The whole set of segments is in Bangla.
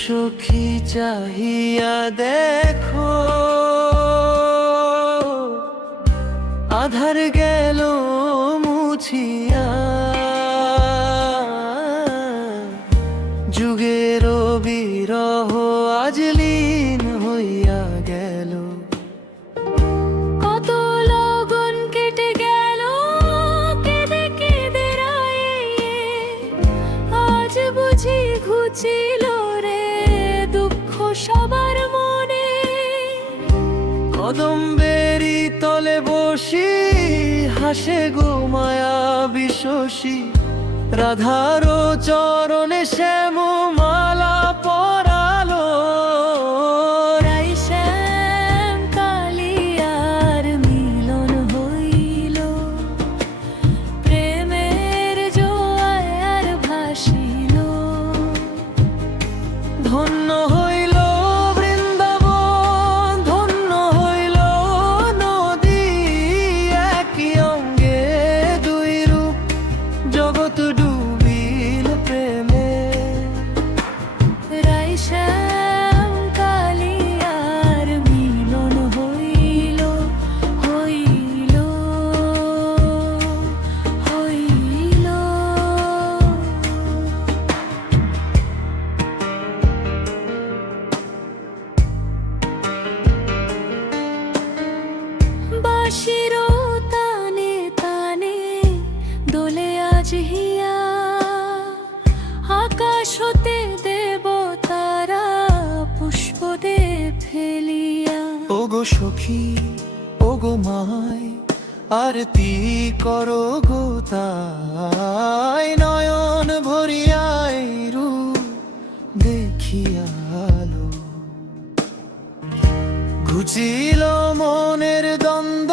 সখী চাহিয়া দেখো, আধার গেল মুছিয়া, যুগের বিরহ আজ লীন হইয়া গেল। কত লগন কেটে গেল কেঁদে কেঁদে রায়ে, আজ বুঝি ঘুচিল রে দুঃখ সবার মনে। কদম্বেরি তলে বসি হাসে গো মায়া বিশোষী, রাধার চরণে শ্যাম মালা পরালো। রাই শ্যাম কালিয়ার মিলন হইল, প্রেমের জোয়ার ভাসিল। ধন্য হইল বৃন্দাবন, ধন্য হইল নদী, একই অঙ্গে দুই রূপ জগৎ ডুবিল প্রেমে। রাই শ্যাম কালিয়ার মিলন হইল, হইল, হইল। বাঁশির তানে তানে দোলে আজ হিয়া, আকাশ হতে দেবতারা পুষ্প দে ফেলিয়া। ওগো সখী ওগো মায়, আরতি করো গো তাই, নয়ন ভরিয়াই রূপ দেখিয়ালো। ঘুচিল মনের দ্বন্দ্ব,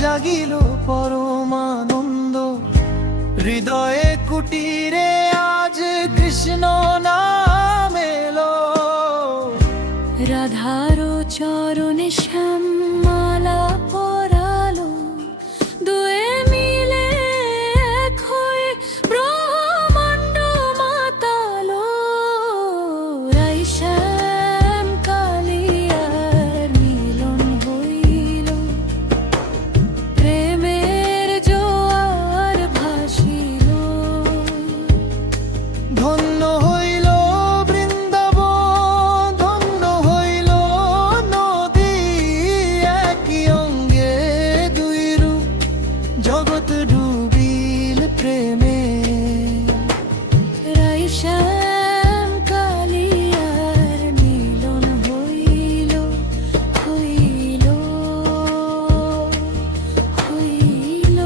জাগিল পরমানন্দ, হৃদয়ে কুটিরে আজ কৃষ্ণ নাম এলো। রাধার চরণে শ্যাম মালা পরালো, দুয়ে মিলে এক হয়ে ব্রহ্মাণ্ড মাতালো। রাই শ্যাম কালিয়ার মিলন হইল, প্রেমের জোয়ার ভাসিল। ধন্য হইল বৃন্দাবন, ধন্য হইল নদী, একই অঙ্গে দুই রূপ জগৎ ডুবিল প্রেমে। রাই শ্যাম কালিয়ার মিলন হইল, হইল, হইল।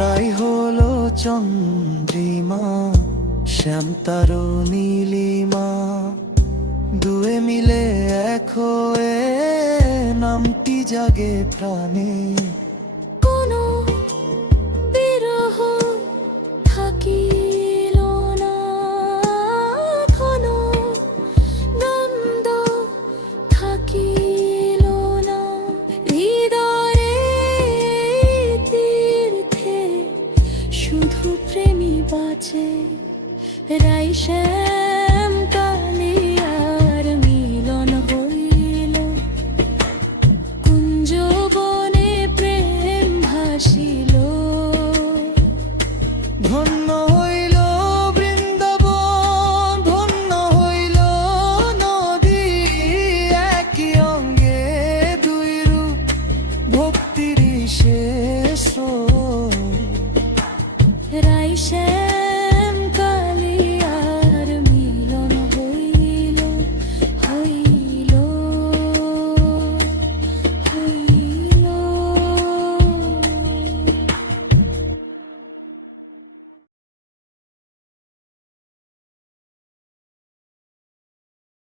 রাই হলো চন্দ্রিমা, শ্যাম তারো নীলিমা, দুয়ে মিলে এক হয়ে নামটি জাগে প্রাণে। কোনো বিরহ থাকিল না, কোনো দ্বন্দ্ব থাকিল না, হৃদয়ে তীর্থে শুধু প্রেমী বাঁচে। রাই শ্যাম